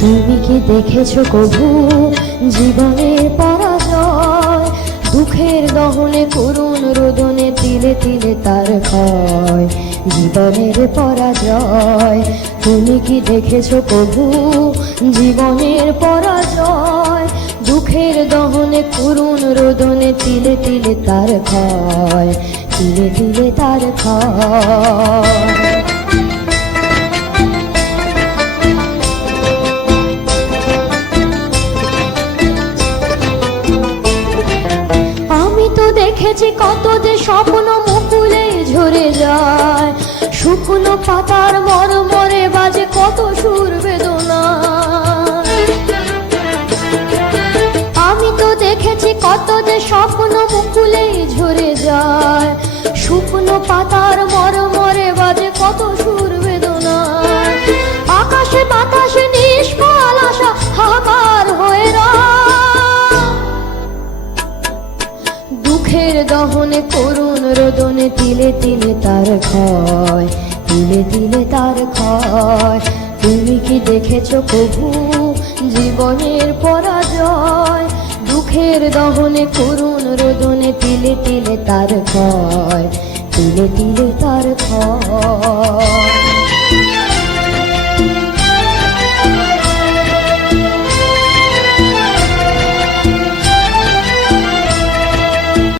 তুমি কি দেখেছো কভু জীবনের পরাজয়? দুঃখের দহনে করুণ রোদনে তিলে তিলে তার ক্ষয়, জীবনের পরাজয়। তুমি কি দেখেছো কভু জীবনের পরাজয়? দুঃখের দহনে করুণ রোদনে তিলে তিলে তার ক্ষয়, তিলে তিলে তার ক্ষয়। দেখেছি কত যে স্বপ্ন মুকুলে ঝরে যায়, শুকনো পাতার মরমরে বাজে কত সুর বেদনা। আমি তো দেখেছি কত যে স্বপ্ন মুকুলে ঝরে যায়, শুকনো পাতার মরমরে বাজে কত সুর বেদনা। আকাশে বাতাসে নিষ্ফল আশা হাহাকার হয়ে দুঃখের দহনে করুণ রোদনে তিলে তিলে তার ক্ষয়, তিলে তিলে তার ক্ষয়। তুমি কি দেখেছো কভু জীবনের পরাজয়? দুঃখের দহনে করুণ রোদনে তিলে তিলে তার ক্ষয়, তিলে তিলে তার ক্ষয়।